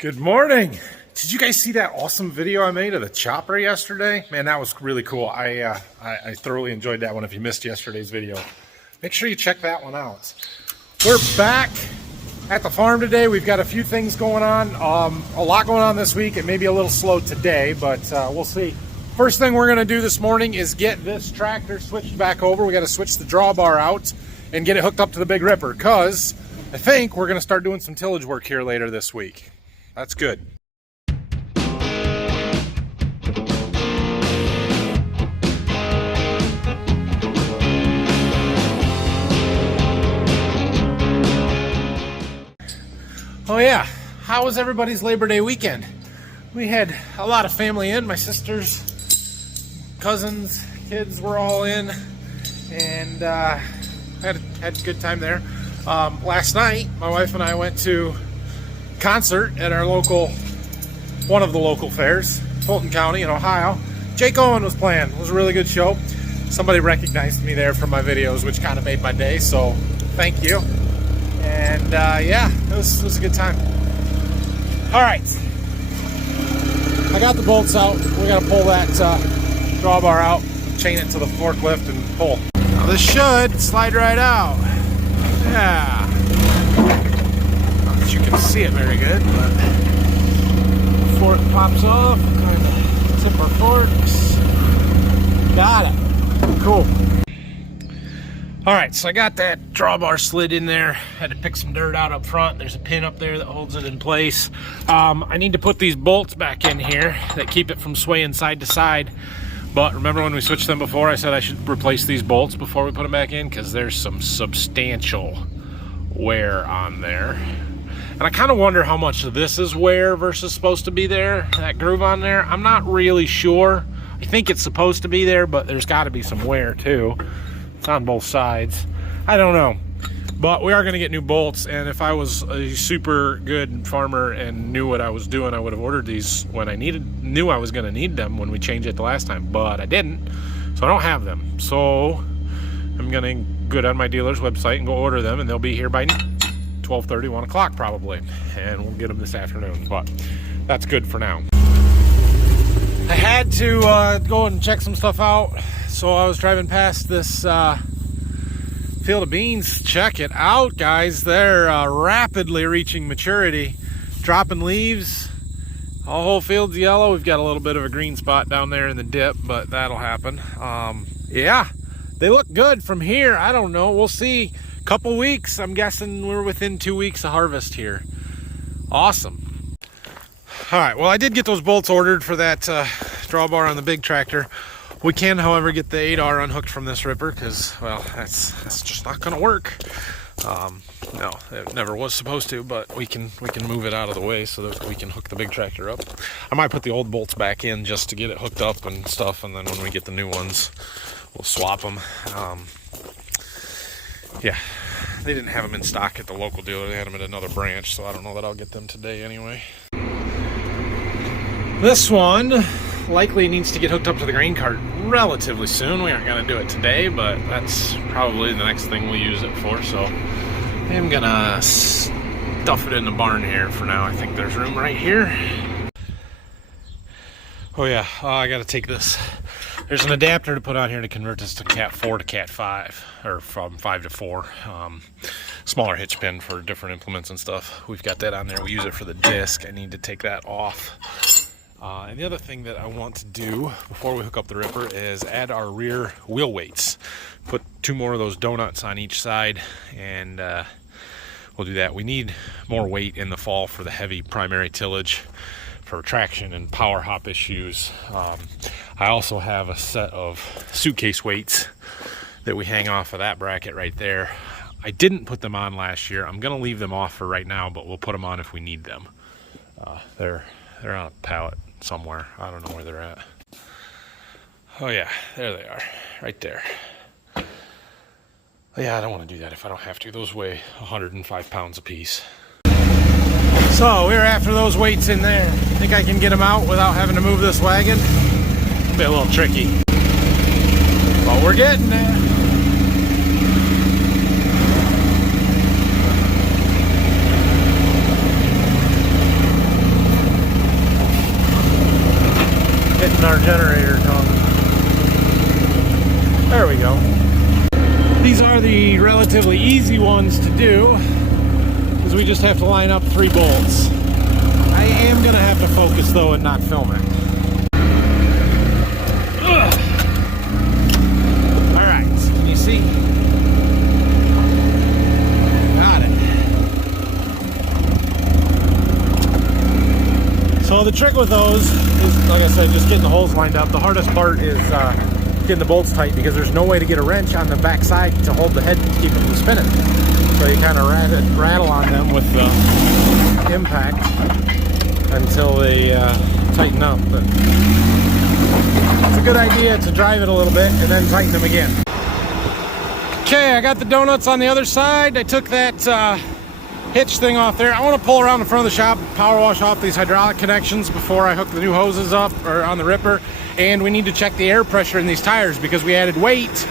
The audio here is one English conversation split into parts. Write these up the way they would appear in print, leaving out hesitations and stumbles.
Good morning. Did you guys see that awesome video I made of the chopper yesterday? Man, that was really cool. I thoroughly enjoyed that one. If you missed yesterday's video, make sure you check that one out. We're back at the farm today. We've got a few things going on. A lot going on this week. It may be a little slow today, but we'll see. First thing we're going to do this morning is get this tractor switched back over. We got to switch the drawbar out and get it hooked up to the Big Ripper, because I think we're going to start doing some tillage work here later this week. That's good. Oh yeah, how was everybody's Labor Day weekend? We had a lot of family in. My sisters, cousins, kids were all in, and had a good time there. Last night, my wife and I went to concert at our one of the local fairs, Fulton County in Ohio. Jake Owen was playing. It was a really good show. Somebody recognized me there from my videos, which kind of made my day, so thank you. And yeah, it was a good time. All right, I got the bolts out. We got to pull that drawbar out, chain it to the forklift and pull. Now this should slide right out. Yeah. You can see it very good, but before it pops off, kind of tip our forks. Got it. Cool. All right, so I got that drawbar slid in there. Had to pick some dirt out up front. There's a pin up there that holds it in place. I need to put these bolts back in here that keep it from swaying side to side. But remember when we switched them before, I said I should replace these bolts before we put them back in, because there's some substantial wear on there. And I kind of wonder how much of this is wear versus supposed to be there, that groove on there. I'm not really sure. I think it's supposed to be there, but there's got to be some wear too. It's on both sides. I don't know. But we are going to get new bolts, and if I was a super good farmer and knew what I was doing, I would have ordered these when I knew I was going to need them when we changed it the last time, but I didn't, so I don't have them. So I'm going to go down my dealer's website and go order them, and they'll be here by 12:30, 1 o'clock probably, and we'll get them this afternoon, but that's good for now. I had to go and check some stuff out, so I was driving past this field of beans. Check it out, guys. They're rapidly reaching maturity, dropping leaves. The whole field's yellow. We've got a little bit of a green spot down there in the dip, but that'll happen. Yeah, they look good from here. I don't know, we'll see. Couple weeks, I'm guessing we're within 2 weeks of harvest here. Awesome. All right, well, I did get those bolts ordered for that drawbar on the big tractor. We can, however, get the 8R unhooked from this ripper, because, well, that's just not going to work. No, it never was supposed to, but we can move it out of the way so that we can hook the big tractor up. I might put the old bolts back in just to get it hooked up and stuff, and then when we get the new ones, we'll swap them. Yeah, they didn't have them in stock at the local dealer. They had them at another branch, so I don't know that I'll get them today anyway. This one likely needs to get hooked up to the grain cart relatively soon. We aren't going to do it today, but that's probably the next thing we'll use it for, so I'm going to stuff it in the barn here for now. I think there's room right here. Oh yeah, I got to take this. There's an adapter to put on here to convert this to Cat 4 to Cat 5, or from 5 to 4. Smaller hitch pin for different implements and stuff. We've got that on there. We use it for the disc. I need to take that off. And the other thing that I want to do before we hook up the ripper is add our rear wheel weights. Put 2 more of those donuts on each side, and we'll do that. We need more weight in the fall for the heavy primary tillage, for traction and power hop issues. I also have a set of suitcase weights that we hang off of that bracket right there. I didn't put them on last year. I'm gonna leave them off for right now, but we'll put them on if we need them. They're on a pallet somewhere. I don't know where they're at. Oh yeah, there they are, right there. Yeah, I don't want to do that if I don't have to. Those weigh 105 pounds a piece. So we're after those weights in there. Think I can get them out without having to move this wagon? It'll be a little tricky, but we're getting there. be relatively easy ones to do, because we just have to line up 3 bolts. I am gonna have to focus though and not film it. Ugh. All right, can you see? Got it. So the trick with those is, like I said, just getting the holes lined up. The hardest part is getting the bolts tight, because there's no way to get a wrench on the back side to hold the head and keep them from spinning. So you kind of rattle on them with the impact until they tighten up. But it's a good idea to drive it a little bit and then tighten them again. Okay, I got the donuts on the other side. I took that hitch thing off there. I want to pull around the front of the shop, power wash off these hydraulic connections before I hook the new hoses up or on the ripper. And we need to check the air pressure in these tires, because we added weight.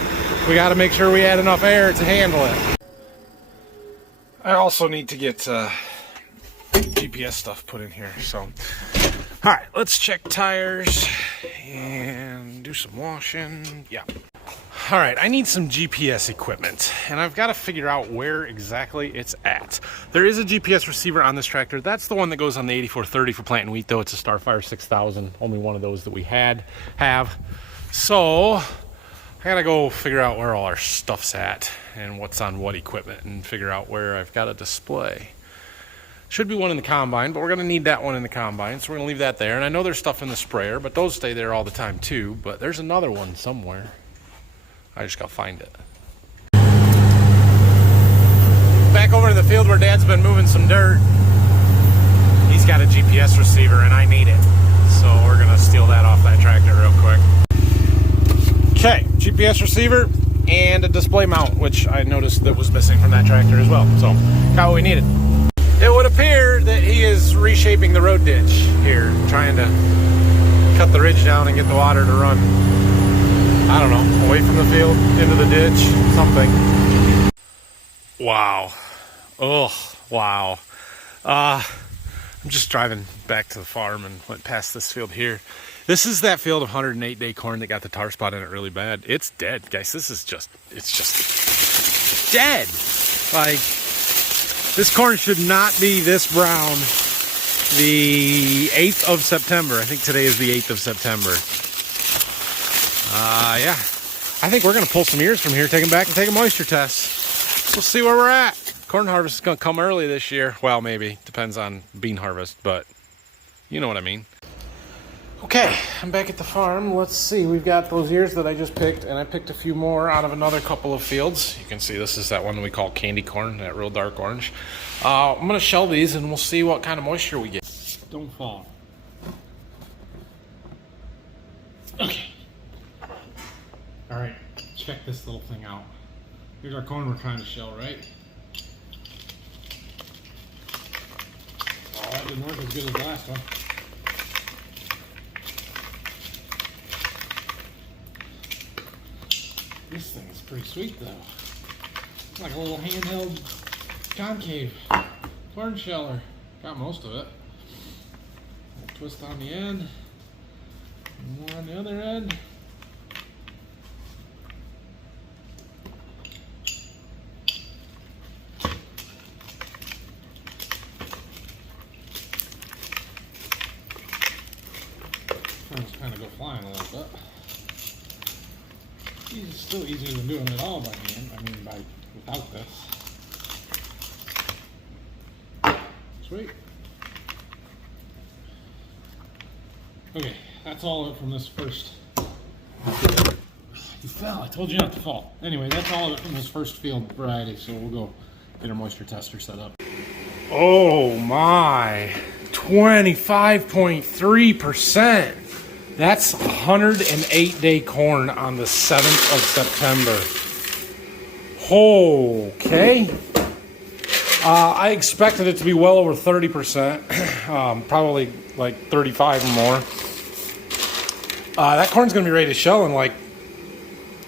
We got to make sure we add enough air to handle it. I also need to get GPS stuff put in here. So, all right, let's check tires and do some washing. Yeah. All right, I need some GPS equipment, and I've got to figure out where exactly it's at. There is a GPS receiver on this tractor. That's the one that goes on the 8430 for planting wheat, though. It's a Starfire 6000, only one of those that we have. So I gotta go figure out where all our stuff's at and what's on what equipment, and figure out where I've got a display. Should be one in the combine, but we're gonna need that one in the combine, so we're gonna leave that there. And I know there's stuff in the sprayer, but those stay there all the time too. But there's another one somewhere. I just gotta find it. Back over to the field where Dad's been moving some dirt. He's got a GPS receiver and I need it. So we're gonna steal that off that tractor real quick. Okay, GPS receiver and a display mount, which I noticed that was missing from that tractor as well. So got what we needed. It would appear that he is reshaping the road ditch here, trying to cut the ridge down and get the water to run, I don't know, away from the field, into the ditch, something. Wow. Oh, wow. I'm just driving back to the farm and went past this field here. This is that field of 108-day corn that got the tar spot in it really bad. It's dead, guys. This is just, it's just dead. Like, this corn should not be this brown the 8th of September. I think today is the 8th of September. Yeah, I think we're going to pull some ears from here, take them back and take a moisture test. We'll see where we're at. Corn harvest is going to come early this year. Well, maybe. Depends on bean harvest, but you know what I mean. Okay, I'm back at the farm. Let's see. We've got those ears that I just picked, and I picked a few more out of another couple of fields. You can see this is that one that we call candy corn, that real dark orange. I'm going to shell these, and we'll see what kind of moisture we get. Don't fall. Okay. All right, check this little thing out. Here's our corn we're trying to shell, right? Oh, that didn't work as good as the last one. This thing is pretty sweet though. It's like a little handheld concave corn sheller. Got most of it. Twist on the end. More on the other end. Just kind of go flying a little bit. It's still easier than doing it all by hand. I mean, without this. Sweet. Okay, that's all of it from this first. You fell. I told you not to fall. Anyway, that's all of it from this first field variety. So we'll go get our moisture tester set up. Oh my! 25.3%. That's 108-day corn on the 7th of September. Okay. I expected it to be well over 30%, probably like 35 or more. That corn's going to be ready to shell in like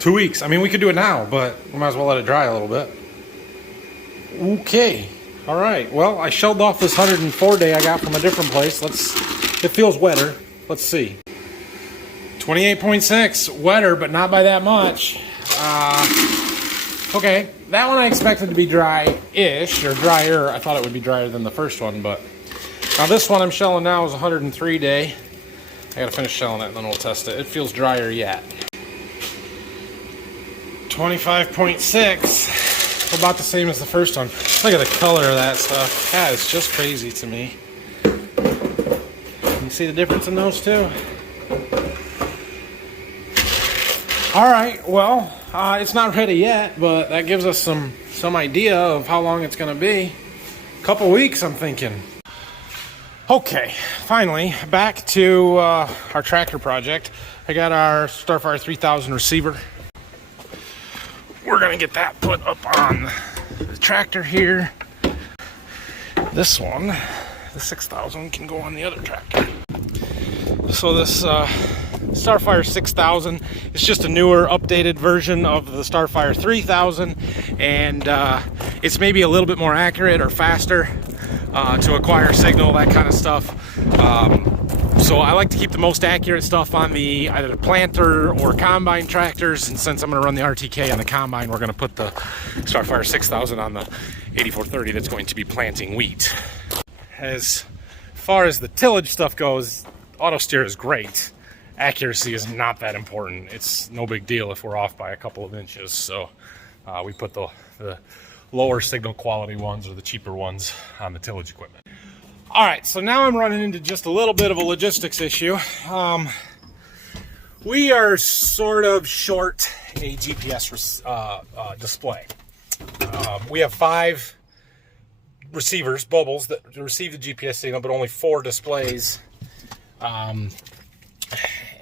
2 weeks. I mean, we could do it now, but we might as well let it dry a little bit. Okay. All right. Well, I shelled off this 104-day I got from a different place. It feels wetter. Let's see. 28.6, wetter, but not by that much. Okay, that one I expected to be dry-ish, or drier. I thought it would be drier than the first one, but now this one I'm shelling now is 103 day. I gotta finish shelling it and then we'll test it. It feels drier yet. 25.6, about the same as the first one. Look at the color of that stuff. That is just crazy to me. You see the difference in those two? All right, well, it's not ready yet, but that gives us some idea of how long it's gonna be. A couple weeks, I'm thinking. Okay, finally, back to our tractor project. I got our Starfire 3000 receiver. We're gonna get that put up on the tractor here. This one, the 6000, can go on the other tractor. So this Starfire 6000 is just a newer, updated version of the Starfire 3000, and it's maybe a little bit more accurate or faster to acquire signal, that kind of stuff. So I like to keep the most accurate stuff on the either the planter or combine tractors, and since I'm going to run the RTK on the combine, we're going to put the Starfire 6000 on the 8430 that's going to be planting wheat. As far as the tillage stuff goes, auto steer is great. Accuracy is not that important. It's no big deal if we're off by a couple of inches. So we put the lower signal quality ones or the cheaper ones on the tillage equipment. All right, so now I'm running into just a little bit of a logistics issue. We are sort of short a GPS display. We have 5 receivers, bubbles, that receive the GPS signal, but only 4 displays.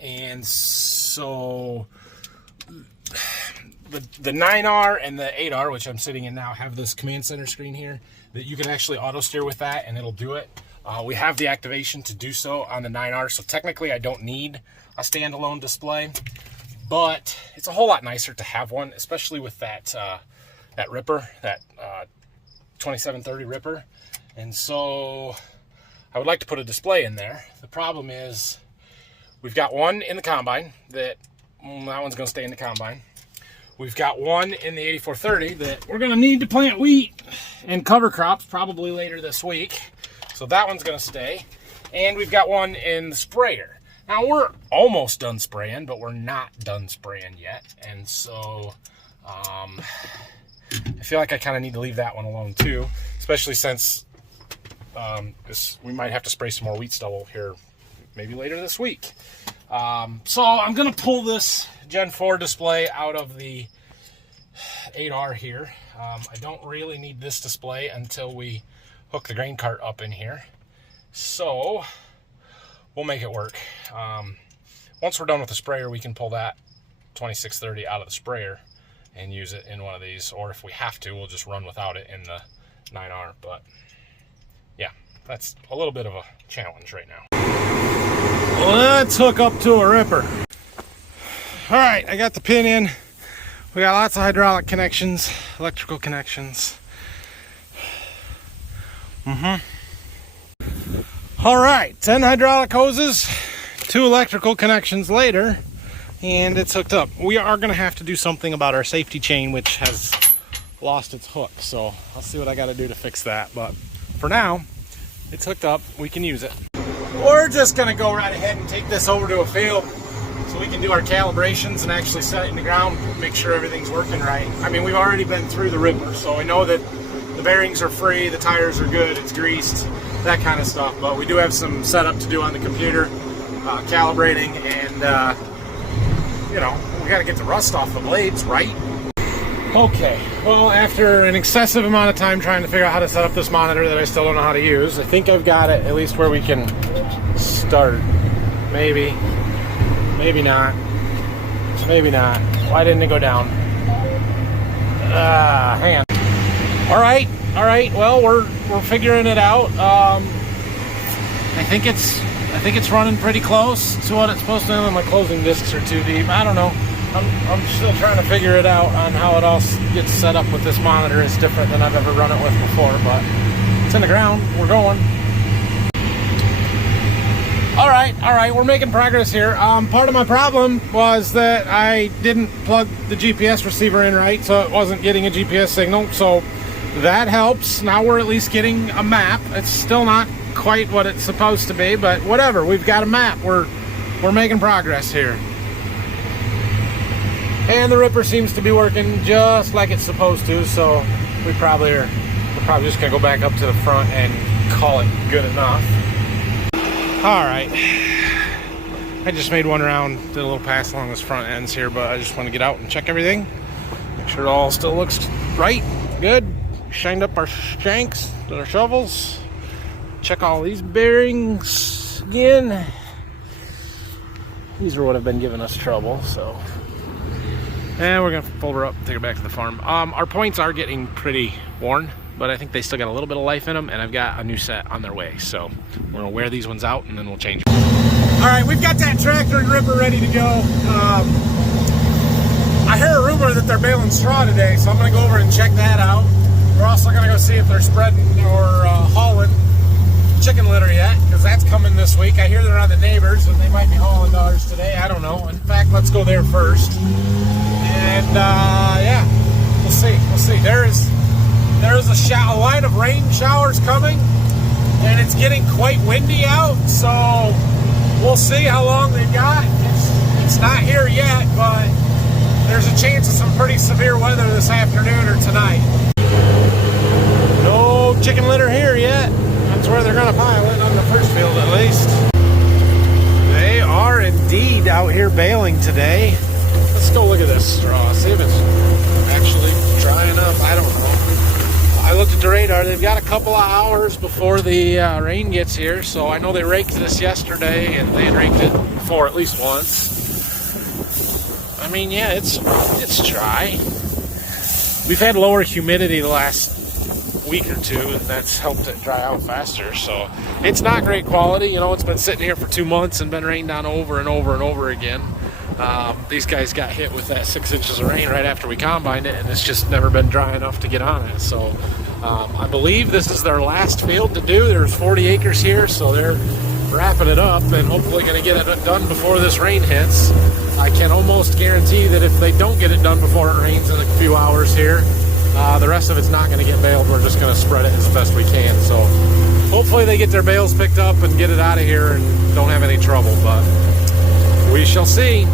And so the 9R and the 8R, which I'm sitting in now, have this command center screen here that you can actually auto steer with that, and it'll do it. We have the activation to do so on the 9R, so technically I don't need a standalone display, but it's a whole lot nicer to have one, especially with that that ripper, that 2730 ripper. And so I would like to put a display in there. The problem is we've got one in the combine that one's going to stay in the combine. We've got one in the 8430 that we're going to need to plant wheat and cover crops probably later this week. So that one's going to stay. And we've got one in the sprayer. Now we're almost done spraying, but we're not done spraying yet. And so I feel like I kind of need to leave that one alone too, especially since we might have to spray some more wheat stubble here maybe later this week. So I'm going to pull this Gen 4 display out of the 8R here. I don't really need this display until we hook the grain cart up in here. So we'll make it work. Once we're done with the sprayer, we can pull that 2630 out of the sprayer and use it in one of these. Or if we have to, we'll just run without it in the 9R. But yeah, that's a little bit of a challenge right now. Let's hook up to a ripper. All right, I got the pin in. We got lots of hydraulic connections, electrical connections. All right, 10 hydraulic hoses, 2 electrical connections later, and it's hooked up. We are gonna have to do something about our safety chain, which has lost its hook. So I'll see what I gotta do to fix that. But for now, it's hooked up, we can use it. We're just gonna go right ahead and take this over to a field so we can do our calibrations and actually set it in the ground, make sure everything's working right. I mean, we've already been through the ripper, so we know that the bearings are free, the tires are good, it's greased, that kind of stuff. But we do have some setup to do on the computer, calibrating, and you know, we gotta get the rust off the blades, right? Okay, well, after an excessive amount of time trying to figure out how to set up this monitor that I still don't know how to use, I think I've got it at least where we can start. Maybe. Maybe not. Maybe not. Why didn't it go down? Hang on. All right. Well, we're figuring it out. I think it's running pretty close to what it's supposed to do. My closing discs are too deep. I don't know. I'm still trying to figure it out on how it all gets set up with this monitor. It's different than I've ever run it with before, but it's in the ground. We're going. All right. right, we're making progress here. Part of my problem was that I didn't plug the GPS receiver in right, so it wasn't getting a GPS signal, so that helps. Now we're at least getting a map. It's still not quite what it's supposed to be, but whatever, we've got a map. We're making progress here. And the ripper seems to be working just like it's supposed to, so we're probably just gonna go back up to the front and call it good enough. All right, I just made one round, did a little pass along this front ends here, but I just want to get out and check everything, make sure it all still looks right, good. Shined up our shanks, did our shovels, check all these bearings again. These are what have been giving us trouble, so. And we're gonna fold her up, take her back to the farm. Our points are getting pretty worn, but I think they still got a little bit of life in them, and I've got a new set on their way. So we're gonna wear these ones out and then we'll change them. All right, we've got that tractor and ripper ready to go. I hear a rumor that they're baling straw today, so I'm gonna go over and check that out. We're also gonna go see if they're spreading or hauling chicken litter yet, because that's coming this week. I hear they're on the neighbors and they might be hauling ours today. I don't know. In fact, let's go there first. And yeah, we'll see. There is a line of rain showers coming, and it's getting quite windy out. So we'll see how long they've got. It's not here yet, but there's a chance of some pretty severe weather this afternoon or tonight. No chicken litter here yet. That's where they're gonna pile it, on the first field at least. They are indeed out here baling today. Let's go look at this straw, see if it's actually drying up. I don't know. I looked at the radar. They've got a couple of hours before the rain gets here, so I know they raked this yesterday, and they had raked it before at least once. I mean, yeah, it's dry. We've had lower humidity the last week or two, and that's helped it dry out faster. So it's not great quality. You know, it's been sitting here for 2 months and been rained on over and over and over again. These guys got hit with that 6 inches of rain right after we combined it, and it's just never been dry enough to get on it. So I believe this is their last field to do. There's 40 acres here, so they're wrapping it up and hopefully going to get it done before this rain hits. I can almost guarantee that if they don't get it done before it rains in a few hours here, the rest of it's not going to get baled. We're just going to spread it as best we can. So hopefully they get their bales picked up and get it out of here and don't have any trouble, but we shall see.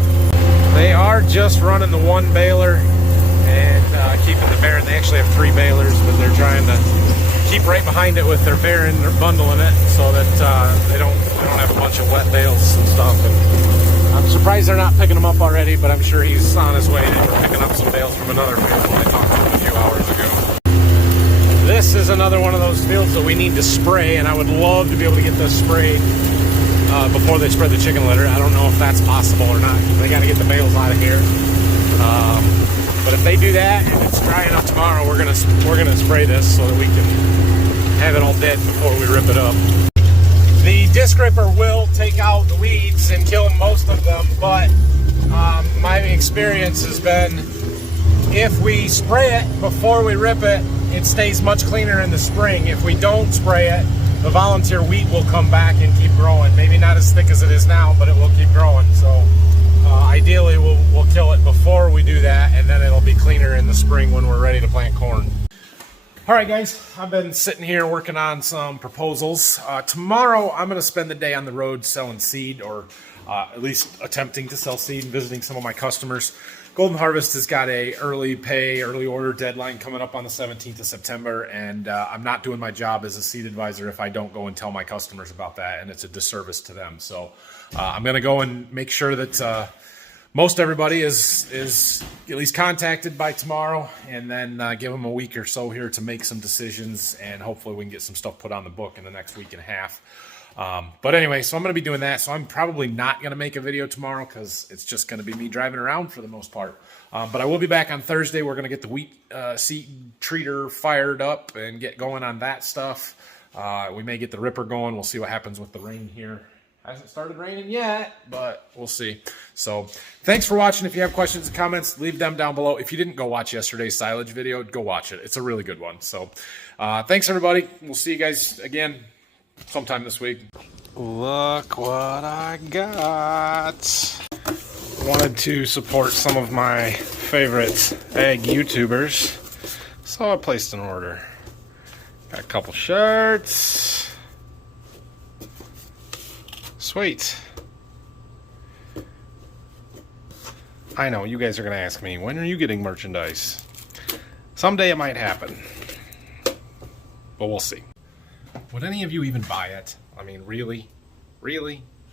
They are just running the one baler and keeping the bearing. They actually have 3 balers, but they're trying to keep right behind it with their bearing. They're bundling it so that they don't have a bunch of wet bales and stuff. And I'm surprised they're not picking them up already, but I'm sure he's on his way to picking up some bales from another field when I talked to him a few hours ago. This is another one of those fields that we need to spray, and I would love to be able to get this sprayed before they spread the chicken litter. I don't know if that's possible or not. They got to get the bales out of here. But if they do that and it's dry enough tomorrow, we're gonna spray this so that we can have it all dead before we rip it up. The disc ripper will take out the weeds and kill most of them, but my experience has been if we spray it before we rip it, it stays much cleaner in the spring. If we don't spray it, the volunteer wheat will come back and keep growing. Maybe not as thick as it is now, but it will keep growing. So ideally we'll kill it before we do that, and then it'll be cleaner in the spring when we're ready to plant corn. All right, guys, I've been sitting here working on some proposals. Tomorrow I'm going to spend the day on the road selling seed, or at least attempting to sell seed and visiting some of my customers. Golden Harvest has got a early order deadline coming up on the 17th of September, and I'm not doing my job as a seed advisor if I don't go and tell my customers about that, and it's a disservice to them. So I'm going to go and make sure that most everybody is at least contacted by tomorrow, and then give them a week or so here to make some decisions, and hopefully we can get some stuff put on the book in the next week and a half. But anyway, so I'm going to be doing that. So I'm probably not going to make a video tomorrow because it's just going to be me driving around for the most part. But I will be back on Thursday. We're going to get the wheat seed treater fired up and get going on that stuff. We may get the ripper going. We'll see what happens with the rain here. Hasn't started raining yet, but we'll see. So thanks for watching. If you have questions and comments, leave them down below. If you didn't go watch yesterday's silage video, go watch it. It's a really good one. So thanks, everybody. We'll see you guys again sometime this week. Look what I got. Wanted to support some of my favorite egg YouTubers, so I placed an order. Got a couple shirts. Sweet. I know, you guys are going to ask me, when are you getting merchandise? Someday it might happen. But we'll see. Would any of you even buy it? I mean, really? Really?